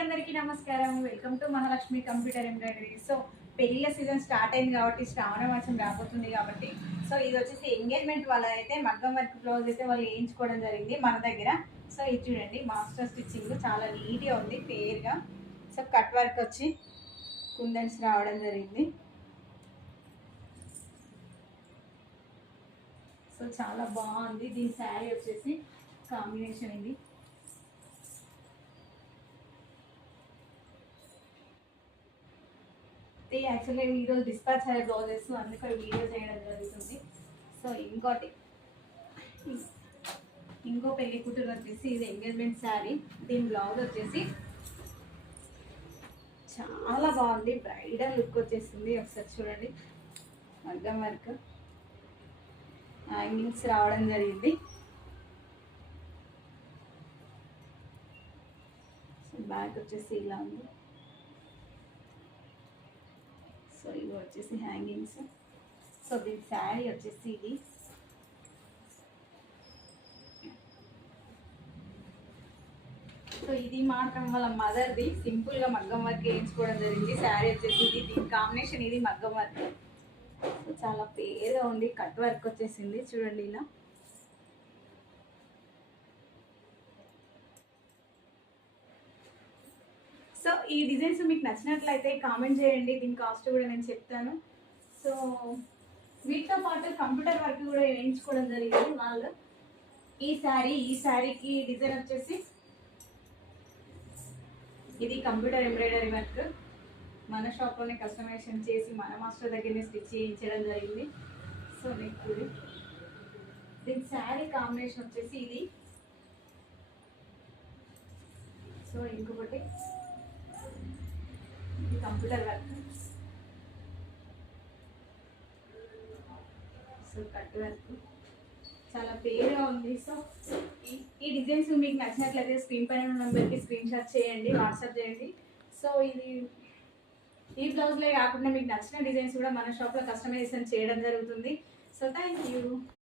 అందరికీ నమస్కారం. Welcome to Mahalakshmi computer embroidery. So పెళ్ళిళ్ళ సీజన్ స్టార్ట్ అయింది కాబట్టి శ్రావణ మాసం రాబోతుంది కాబట్టి సో ఇది వచ్చేసి ఎంగేజ్మెంట్ వాళ్ళ అయితే మగ్గం వర్క్ బ్లౌజ్ అయితే వాళ్ళు వేయించుకోవడం జరిగింది మన దగ్గర. సో ఇది చూడండి మాస్టర్ స్టిచ్చింగ్ చాలా నీట్గా ఉంది ఫేర్గా. సో కట్ వర్క్ వచ్చి కుందన్స్ రావడం జరిగింది. సో చాలా బాగుంది. దీని శారీ వచ్చేసి కాంబినేషన్ ఇది. యాక్చువల్గా ఈరోజు డిస్పాచ్ అయ్యే బ్లౌజెస్ అందుకని వీడియో చేయడం జరుగుతుంది. సో ఇంకో పెళ్లి కూతురు వచ్చేసి ఇది ఎంగేజ్మెంట్ శారీ. దీని బ్లౌజ్ వచ్చేసి చాలా బాగుంది, బ్రైడల్ లుక్ వచ్చేస్తుంది. ఒకసారి చూడండి, మగ్గం వర్క్ హ్యాంగింగ్స్ రావడం జరిగింది. సో బ్యాక్ వచ్చేసి ఇలా ఉంది. సో ఇవి వచ్చేసి హ్యాంగింగ్స్. సో దీని శారీ వచ్చేసి ఇది. సో ఇది మాత్రం వాళ్ళ మదర్ది సింపుల్గా మగ్గం వర్క్ వేయించుకోవడం జరిగింది. శారీ వచ్చేసి ఇది. దీని కాంబినేషన్ ఇది మగ్గం వర్క్. సో చాలా పేరుగా ఉంది. కట్ వర్క్ వచ్చేసింది చూడండి ఇలా. సో ఈ డిజైన్స్ మీకు నచ్చినట్లయితే కామెంట్ చేయండి. దీని కాస్ట్ కూడా నేను చెప్తాను. సో వీటితో పాటు కంప్యూటర్ వర్క్ కూడా వేయించుకోవడం జరిగింది వాళ్ళు. ఈ శారీకి డిజైన్ వచ్చేసి ఇది కంప్యూటర్ ఎంబ్రాయిడరీ వర్క్. మన షాప్లోనే కస్టమైజేషన్ చేసి మన మాస్టర్ దగ్గరనే స్టిచ్ చేయించడం జరిగింది. సో నెక్స్ట్ దీని శారీ కాంబినేషన్ వచ్చేసి ఇది. సో ఇంకొకటి computer work. So cut work చాలా పేరుగా ఉంది. సో ఈ డిజైన్స్ మీకు నచ్చినట్లయితే స్క్రీన్ పైన నెంబర్కి స్క్రీన్ షాట్ చేయండి, వాట్సాప్ చేయండి. సో ఈ బ్లౌజ్లే కాకుండా మీకు నచ్చిన డిజైన్స్ కూడా మన షాప్లో కస్టమైజేషన్ చేయడం జరుగుతుంది. So thank you.